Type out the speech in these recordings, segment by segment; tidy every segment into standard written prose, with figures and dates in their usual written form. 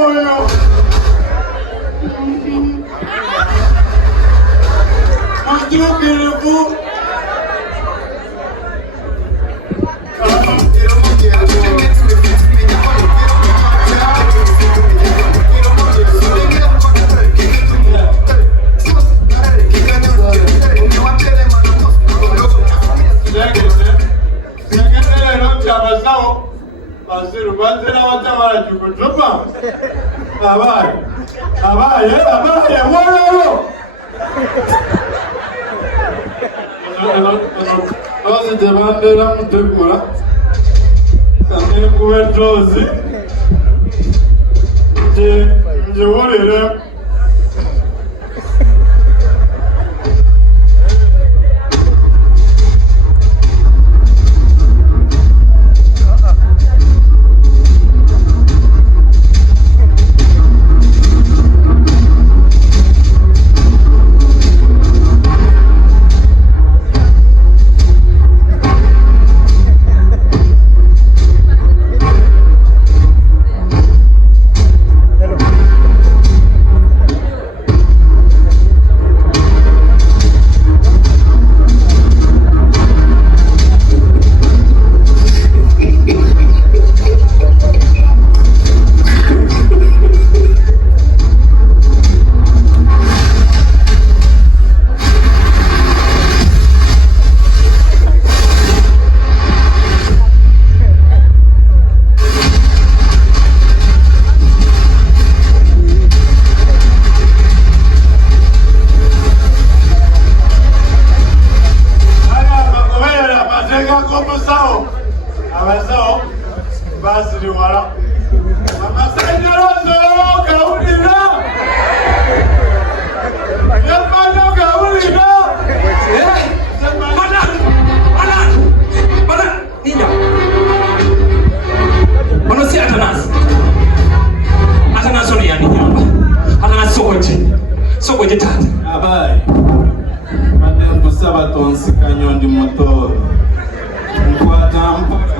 moyo. Mujukirivu. Dozi demandera mutegura kandi kuba dozi nje worere Abai, madem kusaba tonsika nyondi motor. Mkwata mpaka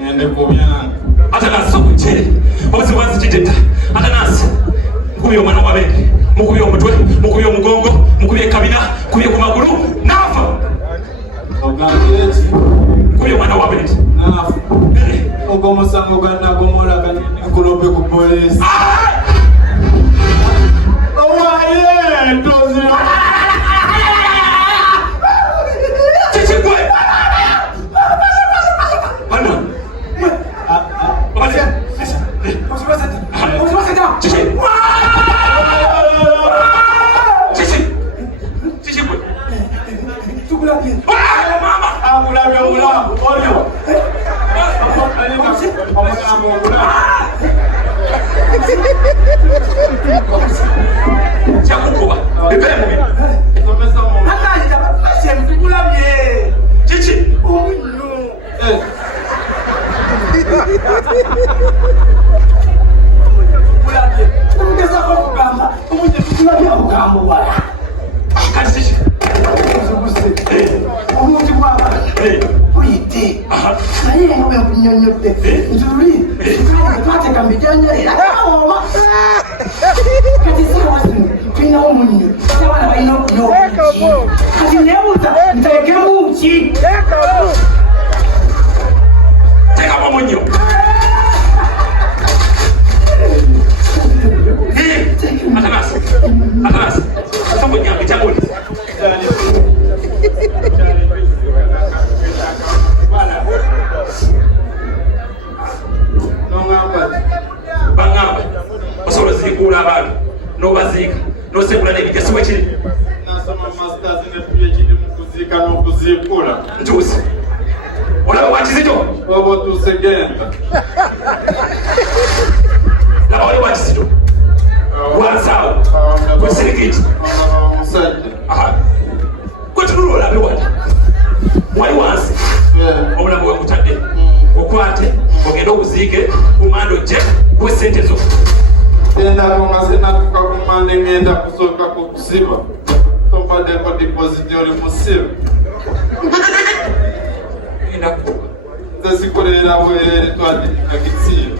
Nende kubyanka Atanasi sokuchere Obuzi wazi chiteta Atanasi Mkubiyo mwana wabende Mkubiyo mutwe Mkubiyo mgongo Mkubiyo kabina Mkubiyo kumaguru Nafa Ogangechi Mkubiyo mwana wabende Nafa Ogo musango ganda gomola kanini kulope ku police Owaye dozi Zasikorera we twadi agitsiro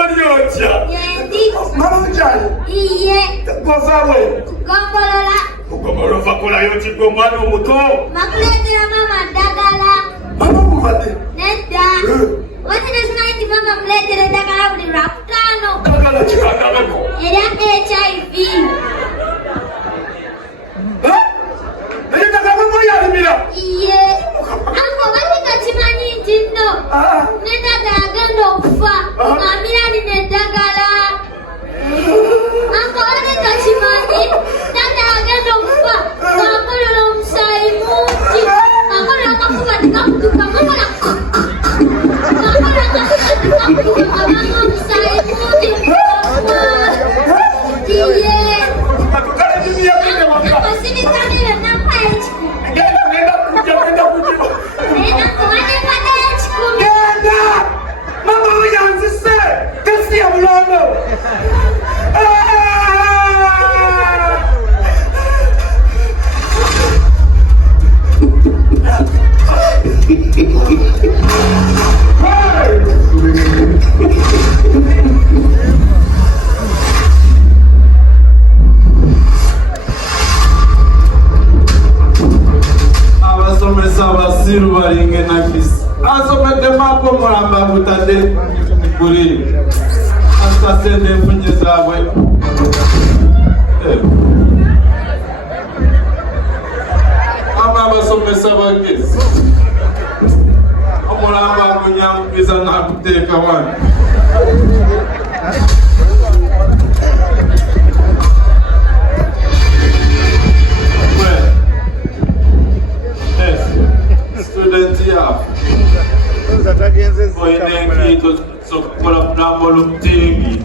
Oliotya. Yendi. Malunjani. Iye. Gozawe. Gombolola. Ugomolo fakula yoti kwa mwana omuto. Makuletera mama dagala. Mama mubadde. Nedda. Wati nesunaiti mama muletere dagala buli lwakutaano. Dagala kikagalako. Era HIV. Naye dagala mweyalimira. Iye. Anko batika kimanyi nti nno. Nedagala agenda okufa. Mamira alina eddagala. Anko batika kimanyi. Nedagala agenda okufa. Ng'akolera omusaayi mungi. Ng'akolera akafuba tikakutuka. Ng'akolera akafuba tikakutuka. Abanga omusaayi mungi. Iye. Atukale dunia kende waka. Anko sirikanire nampa ekikumi. Ngenda kujiba. Anko wanepata ekikumi. Genda! Mama uyanzise! Kasi ya bulondo! Abasomesa abasiru balinge nakisi asomedde mapo mulamba butadde buli asasende enfunye zaabwe ama abasomesa bagezi omulamba akunyangukiza nakuteeka wano studenti yafu oyina enkiito zokukola pulambo lutingi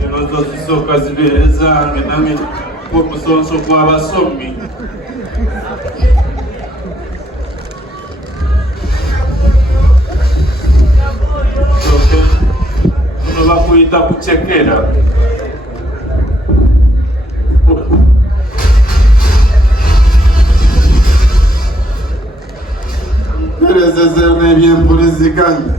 zino zo zisooka zibeere zange nange omusonso gw'abasomi uno bakuyita kucekera perezeze n'ebyempuliziganya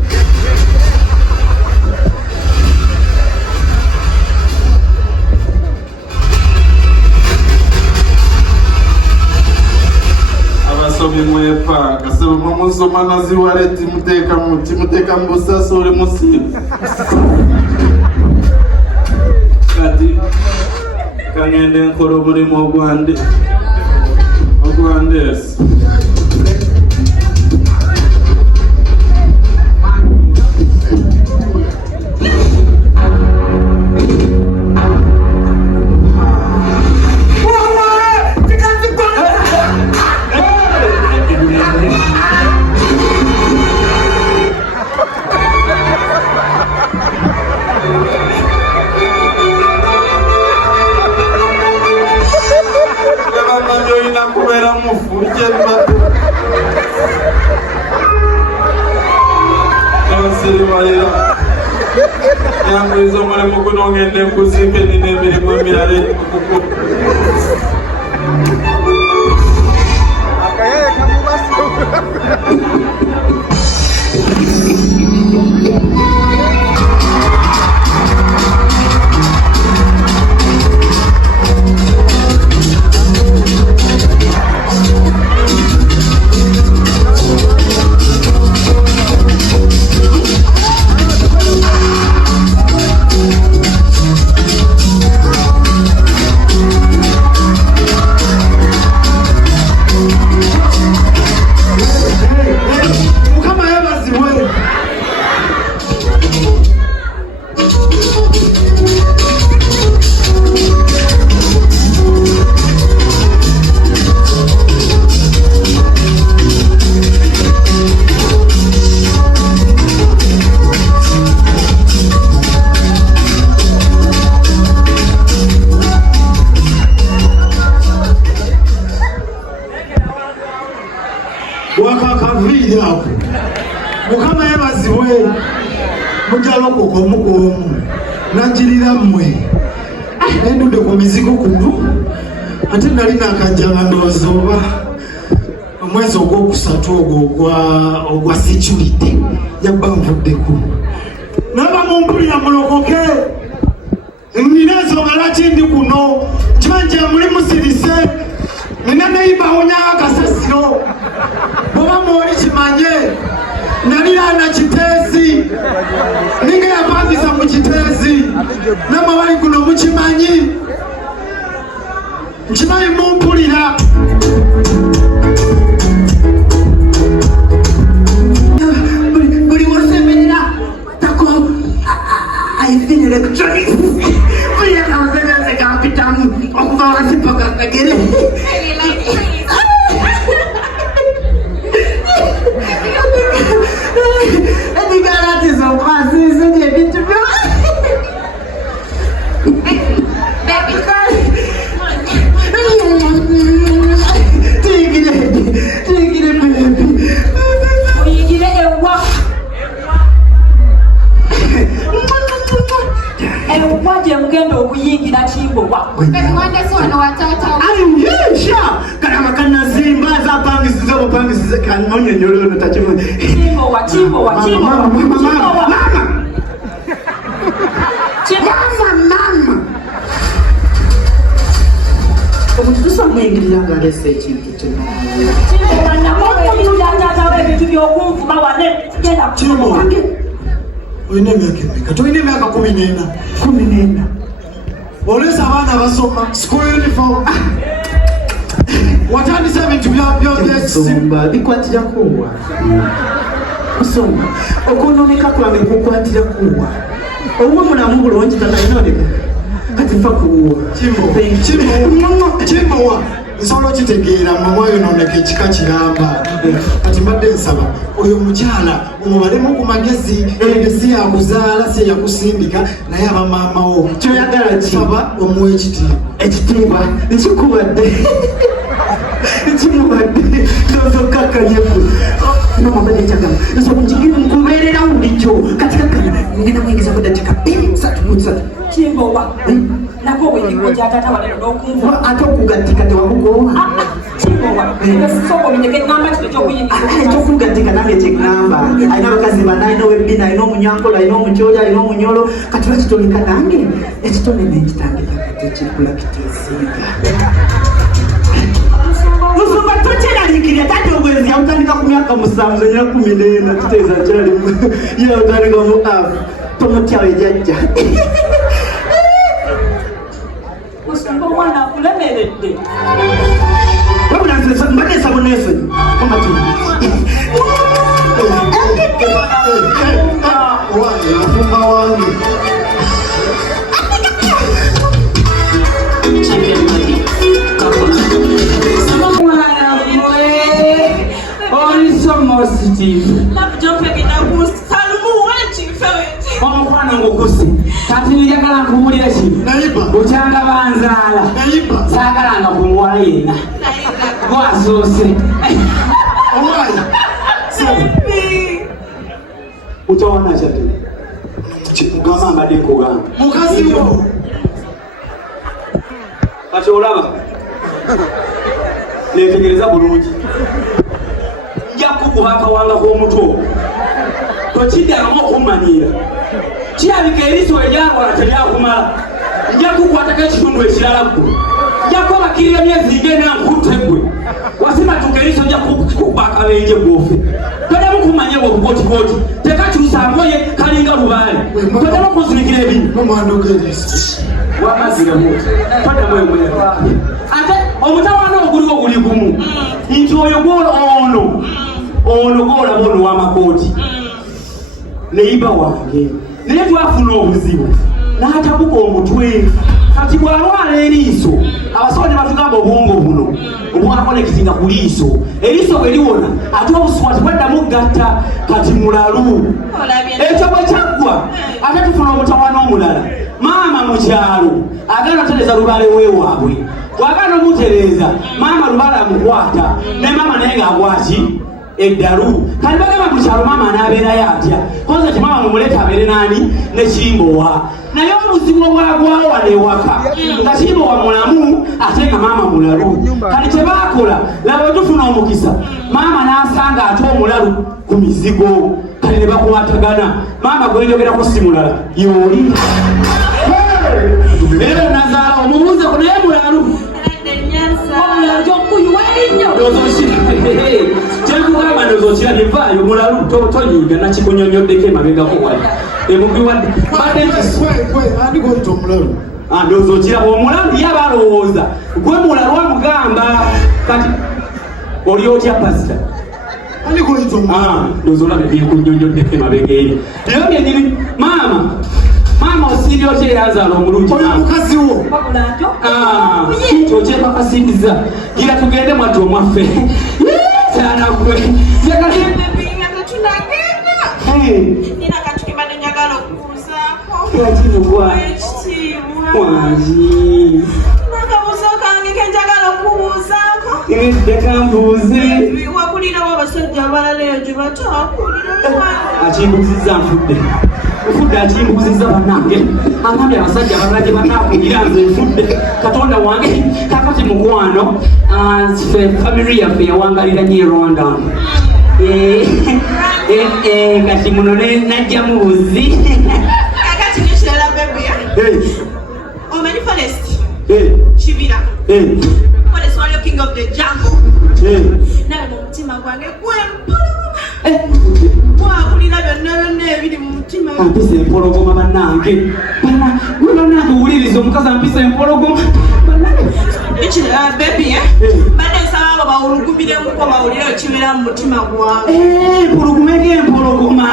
abasomi mwepanga sebo mumusoma naziwale timuteeka mu busasi oli musiru kati kangende nkola omulimu ogwandeesi kubeera mufu onsiribalira yanguliza omulimu guno ngende nkuzimbe nina emirimu emirala ekukuku wakakaviri ako mukama yabazibwe mujalokoka omugomu nanjirira mmwe nendude ku mizigo kuno ate nali nakajjaba ndowooza oba omwezi ogwokusatu ogwo ogwa security yabba nvuddeko mumpulira mulokoke. Nina ensonga lwaki ndi kuno. Kibanja muli musirise. Nina neiba onyaga kasasiro. Bwoba mwoli kimanye. Nalira na kiteesi. Ninga yapangisa mu kiteesi. Namawali kuno mukimanyi. Nkimanyi mumpulira. Buli wosemerera tako I feel electronics. Buli akawazenze kampitamu okuva wansi paka kagere. Edigaratizo kwasi zije bitu byo. Tigire baby. Oyigire ewa. Ewaje mgendo okuyingira kimbo kwa. Mwande sono watata. Ayi yesha. Karama kana zimba za pangisizo bopangisize kan monyonyolo no tachimo. Chimbo wa. Mama. Omutusa mwingirira ngalese ekintu kino. Chimbo wana mwe tujata wewe bitu byokumvuma wane genda Chimbo wange. Oyine myaka emeka? Toyine emyaka 14. Olesa abaana basoma school uniform. Watandise ebintu byesomba bikwatira kuwa. Kusoma okunoneka kwange kukwatira kuwa. Owo mulamu bulungi tanayinoneka kati fa kuwa. Chimbo nsolo kitegeera mwayo noneka ekika kiramba. Kati mbadde nsaba oyo mukyala omubalemu ku magezi si yakuzaala si yakusindika naye aba maama wo kyoyagala kisaba omuwa ekitiibwa nkikubadde nkimubadde nozokakkanyeku nomabadde kyagamba nsokunjigire nkubeerera bulijjo kati kakkanya ngenda mwingiza kudatika 3 Chimbo nako wenyiko jatata wale ndokumva ate okugatika tewakugoba Chimbo soko mineke namba kito kuyingira ekyokugatika nange kyegamba alina abakazi bana alina owebbina alina omunyankolo alina omukyoli alina omunyolo kati bakitoleka nange ekitone nenkitangika kati ekikula kiteesiiga musumba tokyeraliikirya tati obwezi yawutandika ku myaka 7 enya 14 kiteeza kyalimu yawutandika mu afu tomutyawe jajja Usumba mwana akulemeredde wabula nze mbadde nsaba n'ensonyi afumba wange Omukwana ngukusi kati njagala nkubulira kino bukyanga banzaala saagalanga ku muwala yenna gwasoose utawana kyate mugamba mbadde nkugamba mukazi wo kati olaba netegereza bulungi nja kukuba akawanga k'omutwe tokiddangamu okummanyiira kirabika eriso eryawala teryakumala nja kukwatako ekitundu ekirala ggwe nja kwabakirira emyezi igenda nkutte ggwe wasimatuka eriso nja kukuba akabenje gwofe todemu kumanya bwe obukotikoti tekakyusa ngoye kalinga lubaale todemu kuzirikira ebintu wamaziramu todemu emwe ate omutawaana oguliwo guli gumu nti oyo ono gwolaba ono w'amakooti neiba wange naye twafuna obuzibu n'atabuka omutwe kati bw'alwala eriiso abasawo ne batugamba obwongo buno obwakonekitinga ku liiso eriiso bwe liwona ate obuswa tebwaddamu gatta kati mulalu ekyo bwe kyaggwa ate tufuna omutawana omulala maama mu kyalo agenda otereza lubale weewaabwe bw'agenda omutereza maama lubale amukwata ne maama naye ng'agwaki eddalu kati bagamba mu kyalo maama anaabeerayo atya koza kimama mumuleeta abeere nani ne Kimbowa naye obuzibu obwagwawo wano ewaka nga Kimbowa mulamu ate nga maama mulalu kati kyebakola laba tufuna omukisa maama n'asanga ate omulalu ku mizigo bombi ne bakwatagana maama gwenjogera ku simulala yoli era nazaala omubuuze ku naye mulalu kyekugamba nozokirabye vaayo mulalu tonyiga nakikunyonyoddeko emabegako wali emubi wadde ndozokiraba omulalu yabalowooza gwe mulalu amugamba kati oli otya pasita ndozolaba ebyekunyonyoddeko emabega eri nayo byenyini maama osindi otya eyazaala omulungi mukazi wo okyepakasindiza gira tugende mwattu omwaffe tanagwe yakinugwa wangi dekambuuze akimbuzizza nfudde nfudde akimbuzizza bannange agambye abasajja abalala gye batakugira nze nfudde katonda wange kakati mukwano famiri yaffe yawangalira nyo Rwanda kati muno najja mubuzi akati nekirala bebe omanyi forest kibira forest waliyo king of the jungle nawe mu mutima gwange gwempologoma wabulira byonna ebiri mu mutima ampisa empologoma bannange bannange uwuliriza omukazi ampisa empologoma ekirala bebi badde nsaba abo bawulugumiremuko bawulire ekibira mu mutima gwange empologoma empologoma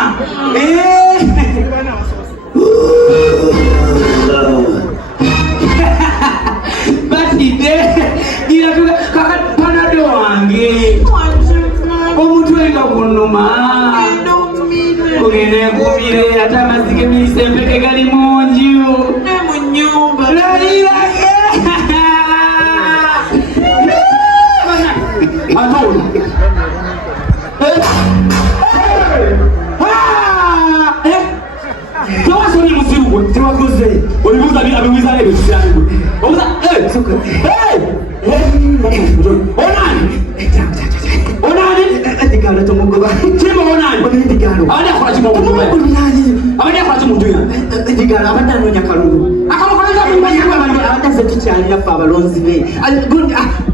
batidde gira panado wange omutwe nga gunnuma kugenda enkubire ate amazzi gemirisa empeke gali munju ne mu nnyumba lalirage atono tewasoni musiru gwe tewakoze olibuuza abibuuza nebyo kisanibwe obuuza onani edigalo tomugoba kimo onani edigalo abadde akola kimo omugoba abadde akola kimo omugoba edigalo abadde anoonya kalulu akamukoleza abadde ze tukyalira ffe abalonzi be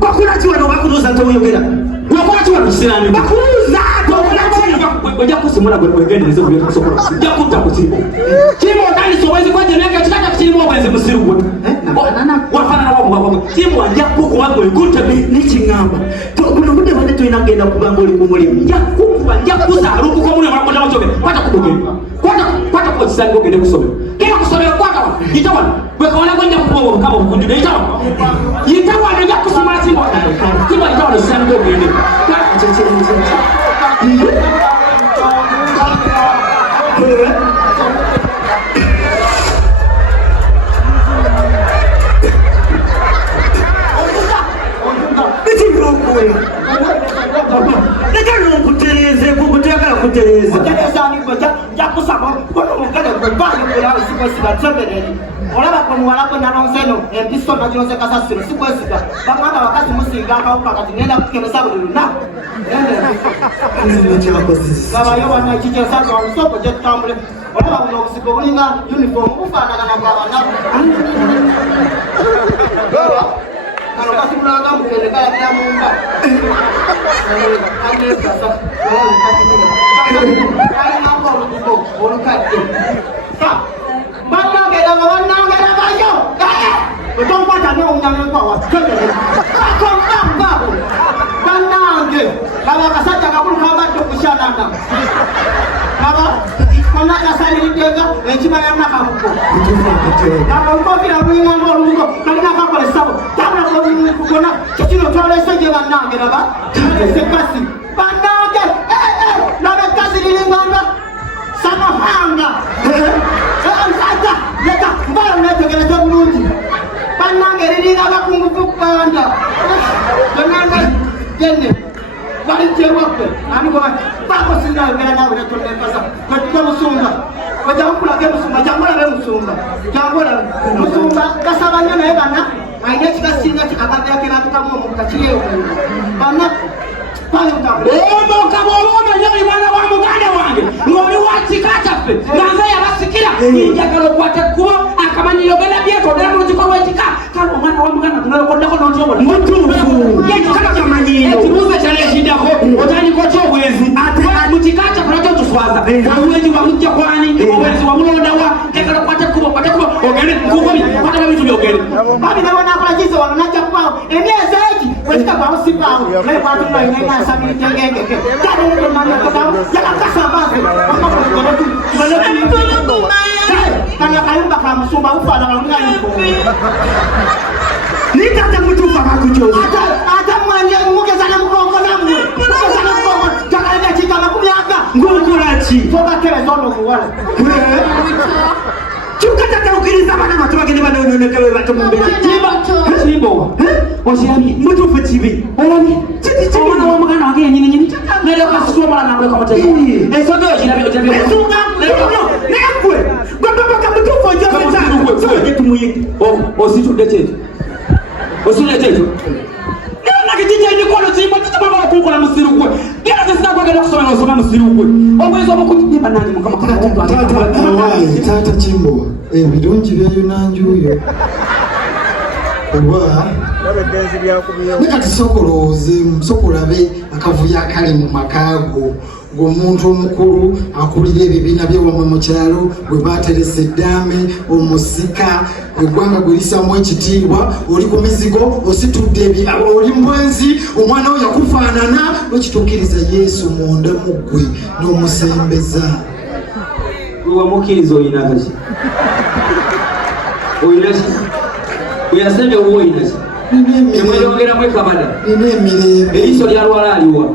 bakola ki wano bakutuuza ntoyogera wakola ki wano kisirani bakuuza ojja kusimula bwegendereze kubyekusobola ojja kutta ku kimo kimo otandise obwezi gwajeneka kitaka kirimu obwezi musiru gwe wafanana wabugabwaga kimo ajja kukuba gwekutte nekiŋŋamba buno budde badde tulina kgenda kubanga oli ku mulimu nja kuzaala okuka omuli amalakondawo kyogera kwata kubugeni kwata kuba kisango ogende kusomero genda kusomero kwata wano yita wano bwekawala gwenja kukuba obukaba obukunjude yita wano yita wano nja kusomala kimo yita wano kisango ogende olaba muwala gwe nalonseno empiso nagironse kasasiro sikwesiga bamwana abakazi musinga akawuka kati ngenda kukemesa buli lunaku gabayo bana ekikyesaza omusoko gyetutambule olaba buno obusigo bulinga uniform bufaanagana bwabanaku kano kasibulanga mukende kalagira mumba anegasa alinako olubugo olukadde bannangeragayo otonkwata neomnyamenkwawa akombangabo bannange laba akasajja kakulu kabadde okushanana laba kona kasaliriddenga enkima yanakabugo laba olukofira lwinganga olubugo nalina kakolesabo tabulakobimukugona kikino twolese gye bannange laba sekasi bannange laba ekasi lilinganga samahanga nsajja leka mbala netegereze bulungi bannange liringa bakungufu kuganda bannange jenne balikyewaffe anikoba bakosinayogera nawe netondekasa kwetuge musumba wejakukulage musumba jangolabe musumba jangolabe musumba gasaba nnyo naye banna ayina ekikasinga kikagabyakirabikamu omukka kiriyo banna Omoka bw'oba omanyi mwana wa muganda wange ng'oli wa kika kyaffe nga nze yabasikira njagala okwata ekkubo akamanyiro genda byetondera mu lukiko lw'ekika kale omwana wa muganda tunalokoddeko n'okyobona mutuufu yekikala kamanyiro ekibuuzo kyalekiddako otandika otya obwezi ate mu kika kyaffe nakyo tuswaza obwezi wamujja kwani obwezi wamulondawa njagala okwata ekkubo ogende nkugobi kwata bintu byogende babi nabo nakola kizo wano najja kubawo emyezi egi wekikagwawo sibawo naye kwatulina ina asabiri jengengeke kale nito manya kodawo yakakasa amazi kanya kayumba ka musumba ufana kalunga yuko nitata mutufa kakucho ata mwanje mugezana mukongo namwe mugezana mukongo takaleka chikala kumyaka ngukulachi toba kele zono kuwala chukata ukiriza bana watu bagende banononekele batu mumbele chimbo washirami mutufa chibi olani chiti omwana wa mugana wage nyini nele kasitwa mala namwe kwa mateka esodo shirami otabyo esunga nekwe gotoka mutufa jota so getumuye ositude chetu ositude chetu na kijiji ndikono chimbo chitababa okukola musirukwe yera tesina kwagenda kusoma nosoma musirukwe obwezo obukunyimba nani mukama tata chimbo ebirungi byayo nanjuyo oba nekati sokolabe akavuyo akali mu makaago ng'omuntu omukulu akulira ebibiina byewamwe mu kyalo bwe bateresa eddaame omusika eggwanga gwe lisaamu ekitiibwa oli ku mizigo ositudde oli mbwenzi omwana we yakufaanana wekituukiriza yesu munda mu ggwe n'omusembeza wamukiriza oyinaki uyasembye obuwa oyinaki emweyongeramu ekabada nina emirembe eriiso lyalwala aliwa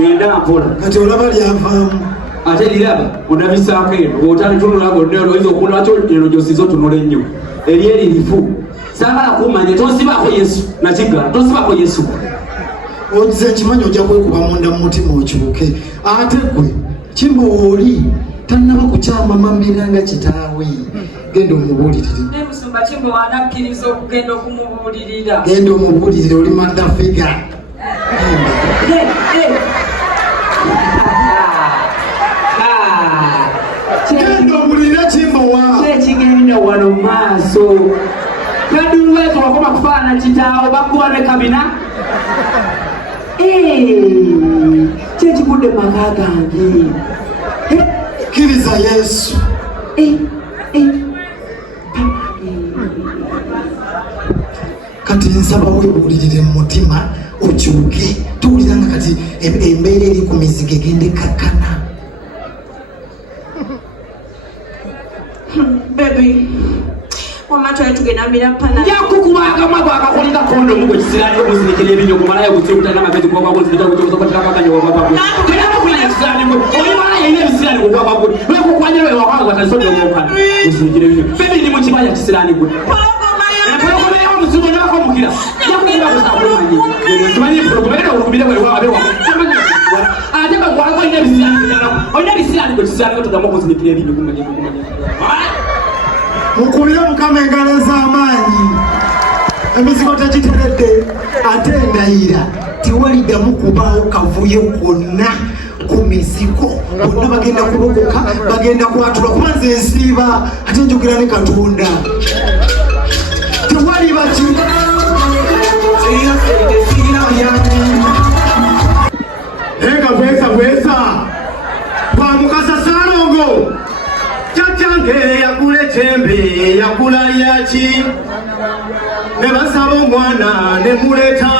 yenda mpola kati olaba lyavaamu ate liraba onabisaako eno otalitunulago oyinza okulwakyo eno gyosiza otunula ennyo eri eririfu saagala kumanya tosibaako yesu nakigala tosibaako yesu ogize nkimanyi ojja kwekuba munda mu mutima okyuke ate gwe kimbo oli tannaba kukyama mambira nga kitaawe genda omubuulirire nemusumba kimbo wanakkiriza okugenda okumubuulirira genda omubuulirire oli madafiga genda obuulirire kimbowa kyekigenda wano maaso kadulwezo wakoma kufaana kitaawo bakuba ne kabina kyekigudde maka gange kkiriza yesu kati nsaba webuulirire mu mutima okyuke tuwulira nga kati embeera eri ku mizigo egende kakkana baby wamatu tugenda mirapana yakukubaga mabaka kulinga kondo mugo kisirani okuzirikira ebinyo kumala yokutsibuta n'amagezi kuba kwakuzirika kutokutoka kakanya wababa kera bakulya kisirani ngo oli mala yeye bisirani kuba kwakwe leko kwanyero we wakanga watasonde omukana usirikira ebinyo bebe ni mu kibaya kisirani gwe pologoma yawo musubo nako mukira yakukuba kusakumanyi tumanyi pologoma era okubire bwe wabe wa ate bakwala kwa ine bisirani oyina bisirani gwe kisirani ngo tugamu okuzirikira ebinyo kumanya mukubire mukama engalo ez'amaanyi emizigo tegiteredde ate endayira tewaliddamu kubaawo kavuyo konna ku mizigo bonna bagenda kulokoka bagenda kwatula kuba nze ensiiba ate njogera ne katonda tewali baki Ega bweza kwa mukasa salongo Chatange yakule chembe yakula yachi ne basaba omwana ne muleta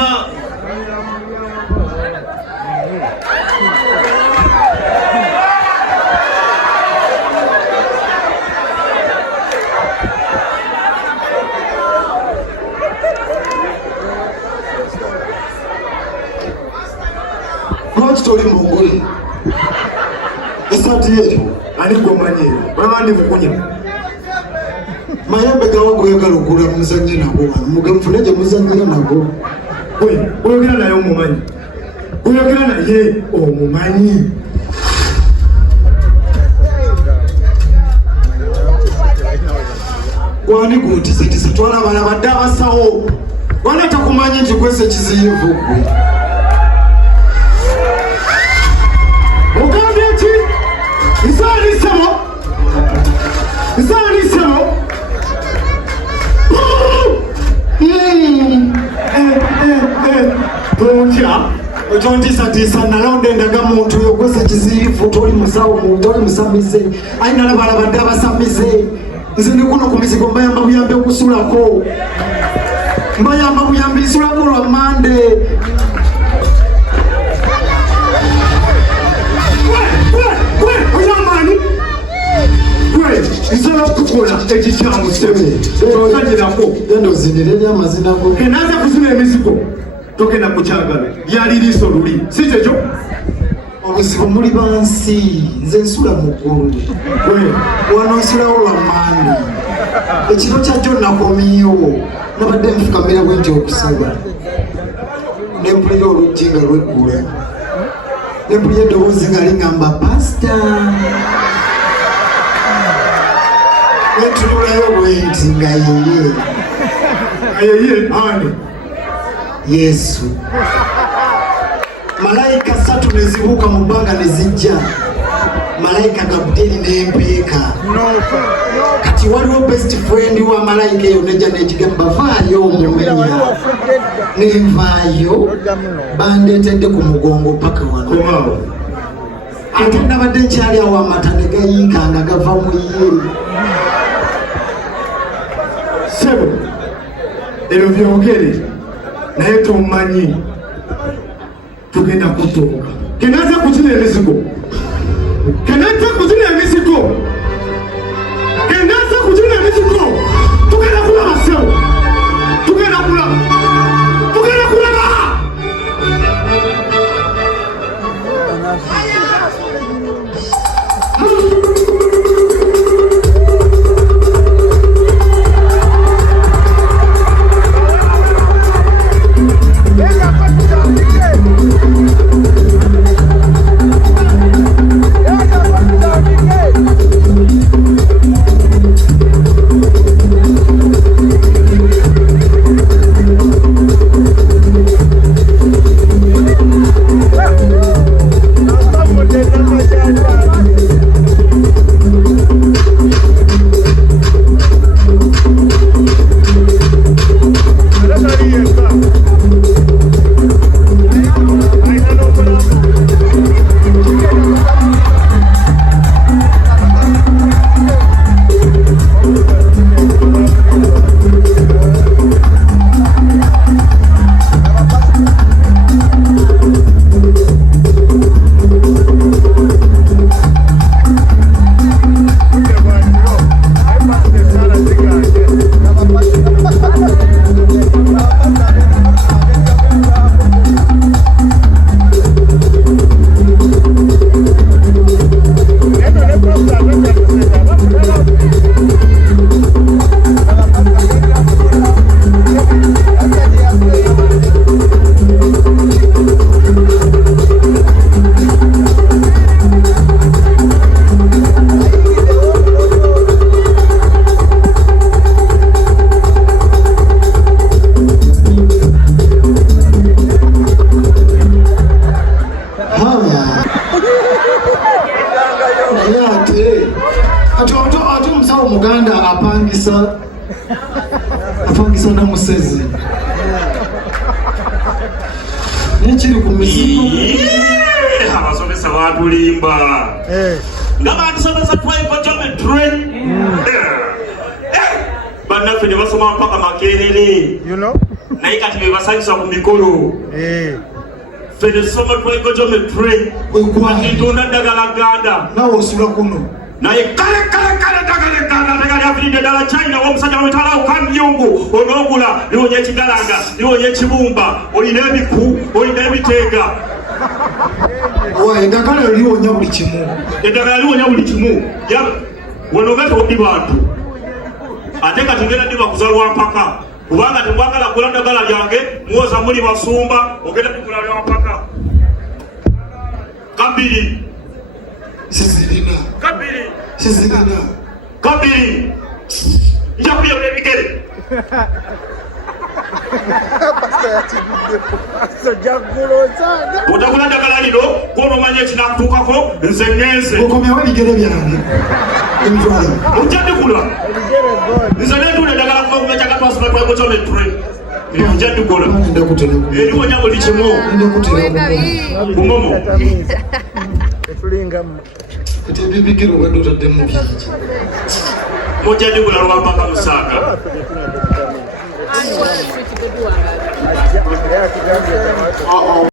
toli muguli esati yetu aligomanye babandi mukunya mayembe gawo goyagala okula muzanye nabo wano mugamufune gye muzanyira nabo oyogera naye omumanyi oyogera naye omumanyi gwani gutizatiza twala abala badde abasawo Wala takumanya nti kwese kiziyivu gwe. Ogambye ki? Nsalisemo. Tontya. Okyontiisatiisa nalonda endaga muntu oyo kwese kiziyivu toli musawo toli musamize. Ayi nalabalabadde abasamize. Nze ndi kuno ku mizigo mbayamba buyambi okusulako. Mbayamba buyambi nsulako lwa Mande. Nsala okukola ekikyamu seme tozagirako genda ozinire eri amazina go kenaza kuzina emizigo togenda kukyagala lyali liiso luli si kyekyo obuzibu muli bansi nze nsula mu ggulu wano nsulawo lwa Mande ekiro kyajjo nakomyewo nabadde nfukamira bwe nti okusaba nempulira oluggi nga lweggula nempulira eddoboozi nga liŋŋamba pasita netunulayo bwenti nga yeye ani Yesu. Malayika 3 nezibuuka mu bbanga ne zijja. Malayika Gabudyeri n'empeeka. Kati waliwo best friend wa malayika eyo nejja n'ekigamba vaayo omumenya. Nenvaayo bandeetedde ku mugongo paka wano. Ate nabadde nkyali awo amata ne gayiika nga gava mu ye. Sebo, ebyo byogere naye tomanyi tugenda kutuuka. Kenaza kuzina emizigo. Tugenda kulaba sebo. Tugenda kulaba. ate omusawo muganda apangisa namusezi nekiri ku mizigo abasomesa batulimba nga batusomesa tribe geometry bannaffe ne basoma mpaka Makerere naye kati bebasanyusa ku mikolo fene tusoma tribe geometry atitunda ddagala ganda nawe osula kuno naye kale tagali afiridde ddala China w'omusajja bamwetalawo kamyungu onoogula liwonya ekigalanga liwonya ekibumba olina ebiku olina ebiteega eddagala liwonya buli kimu eddagala liwonya buli kimu wano tewodi bantu ate kati ngenda ndiba kuzalwa mpaka kubanga temwagala kugula ddagala lyange muwoza muli basumba ogenda kugula lya mpaka kabiri kabiri nja kuyona ebigere Bw'otagula ddagala lino kw'onomanya ekinakutuukako nze ngenze. Okomyawo ebigere byange. Emitwalo. Ojja ndigula. Nze neetula eddagala kuva ku mekyaka twasima twegotya n'etture. Ojja ndigula. Eriwonya buli kimu. Bumomo. Ebibigere obadde otaddemu byaki? Ojja ndigula lwampaka Musaaga.